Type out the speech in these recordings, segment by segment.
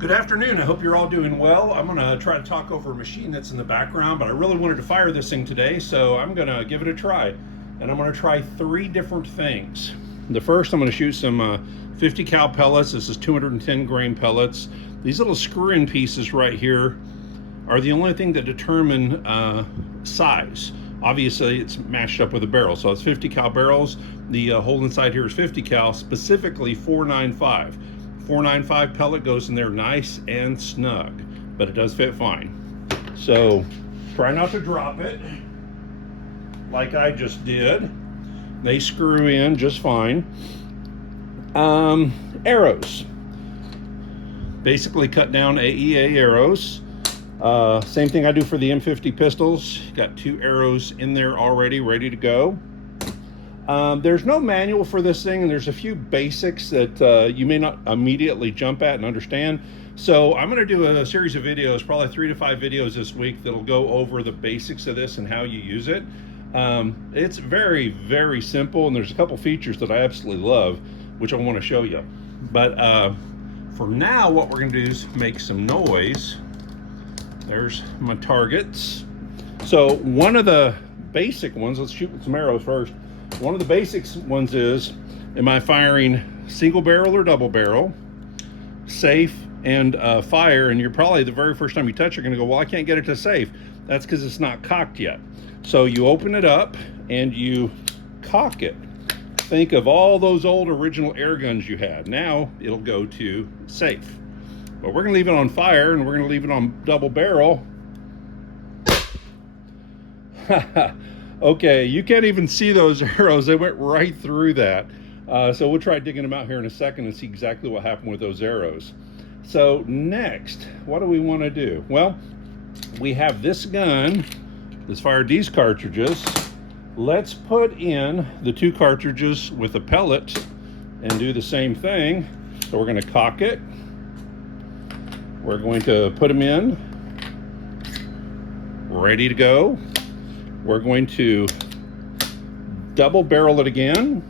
Good afternoon. I hope you're all doing well. I'm going to try to talk over a machine that's in the background, but I really wanted to fire this thing today, so I'm going to give it a try. And I'm going to try 3 different things. The first, I'm going to shoot some 50 cal pellets. This is 210 grain pellets. These little screw-in pieces right here are the only thing that determine size. Obviously, it's matched up with a barrel, so it's 50 cal barrels. The hole inside here is 50 cal, specifically 495. 495 pellet goes in there nice and snug, but it does fit fine. So try not to drop it like I just did. They screw in just fine. Arrows, basically cut down AEA arrows. Same thing I do for the M50 pistols. Got 2 arrows in there already ready to go. There's no manual for this thing, and there's a few basics that you may not immediately jump at and understand. So I'm going to do a series of videos, probably 3 to 5 videos this week, that'll go over the basics of this and how you use it. It's very, very simple, and there's a couple features that I absolutely love, which I want to show you. But for now, what we're going to do is make some noise. There's my targets. So one of the basic ones, let's shoot with some arrows first. One of the basics ones is, am I firing single barrel or double barrel, safe, and fire? And you're probably, the very first time you touch, you're going to go, well, I can't get it to safe. That's because it's not cocked yet. So you open it up and you cock it. Think of all those old original air guns you had. Now it'll go to safe. But we're going to leave it on fire, and we're going to leave it on double barrel. Okay, you can't even see those arrows. They went right through that. So we'll try digging them out here in a second and see exactly what happened with those arrows. So next, what do we want to do? Well, we have this gun that's fired these cartridges. Let's put in the 2 cartridges with a pellet and do the same thing. So we're going to cock it. We're going to put them in, ready to go. We're going to double barrel it again.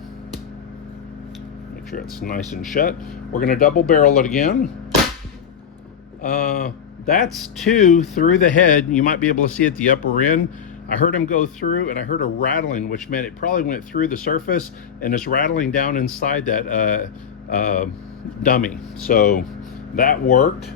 Make sure it's nice and shut. We're going to double barrel it again. That's 2 through the head. You might be able to see at the upper end. I heard them go through, and I heard a rattling, which meant it probably went through the surface and it's rattling down inside that dummy. So that worked.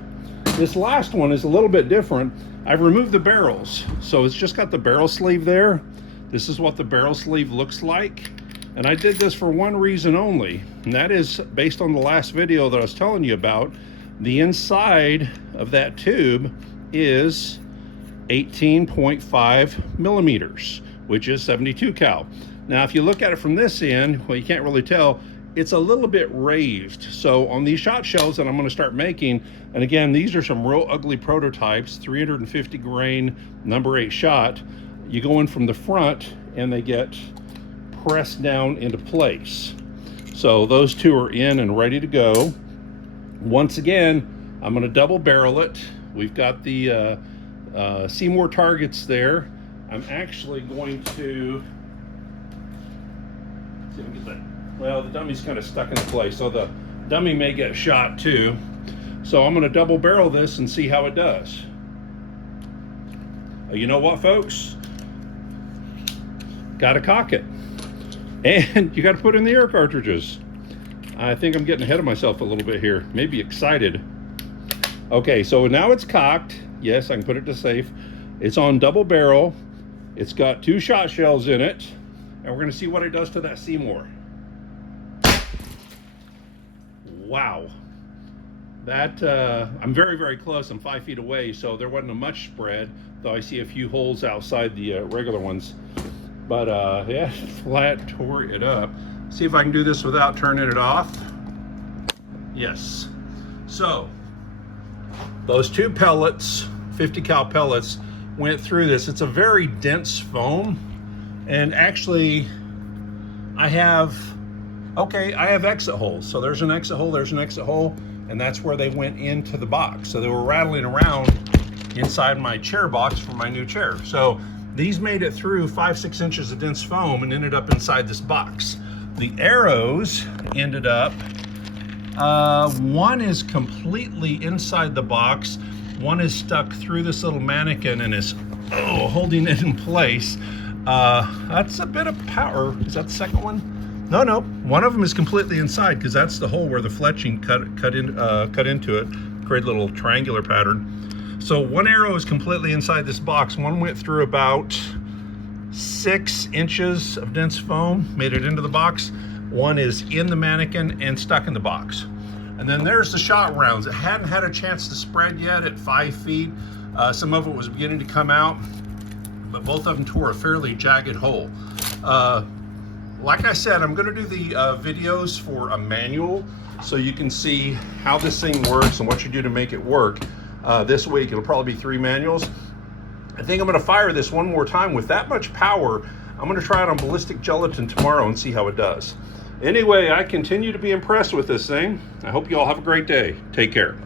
This last one is a little bit different. I've removed the barrels, so it's just got the barrel sleeve there. This is what the barrel sleeve looks like. And I did this for one reason only, and that is based on the last video that I was telling you about. The inside of that tube is 18.5 millimeters, which is 72 cal. Now, if you look at it from this end, well, you can't really tell. It's a little bit raised. So on these shot shells that I'm going to start making, and again, these are some real ugly prototypes, 350 grain, number 8 shot. You go in from the front and they get pressed down into place. So those 2 are in and ready to go. Once again, I'm going to double barrel it. We've got the Seymour targets there. I'm actually going to see if I can get that. Well, the dummy's kind of stuck in place, so the dummy may get shot too. So I'm going to double barrel this and see how it does. You know what, folks? Got to cock it. And you got to put in the air cartridges. I think I'm getting ahead of myself a little bit here. Maybe excited. Okay, so now it's cocked. Yes, I can put it to safe. It's on double barrel. It's got 2 shot shells in it. And we're going to see what it does to that Seymour. Wow, that I'm very, very close. I'm 5 feet away, so there wasn't a much spread, though I see a few holes outside the regular ones. But yeah, flat tore it up. See if I can do this without turning it off. Yes. So those 2 pellets, 50 cal pellets, went through this. It's a very dense foam, and actually I have exit holes. So there's an exit hole, there's an exit hole, and that's where they went into the box. So they were rattling around inside my chair box for my new chair. So these made it through 5-6 inches of dense foam and ended up inside this box. The arrows ended up One is completely inside the box. One is stuck through this little mannequin and is holding it in place. That's a bit of power. Is that the second one? No. One of them is completely inside because that's the hole where the fletching cut into it, create a little triangular pattern. So one arrow is completely inside this box. One went through about 6 inches of dense foam, made it into the box. One is in the mannequin and stuck in the box. And then there's the shot rounds. It hadn't had a chance to spread yet at 5 feet. Some of it was beginning to come out, but both of them tore a fairly jagged hole. Like I said, I'm going to do the videos for a manual so you can see how this thing works and what you do to make it work. This week, it'll probably be 3 manuals. I think I'm going to fire this one more time with that much power. I'm going to try it on ballistic gelatin tomorrow and see how it does. Anyway, I continue to be impressed with this thing. I hope you all have a great day. Take care.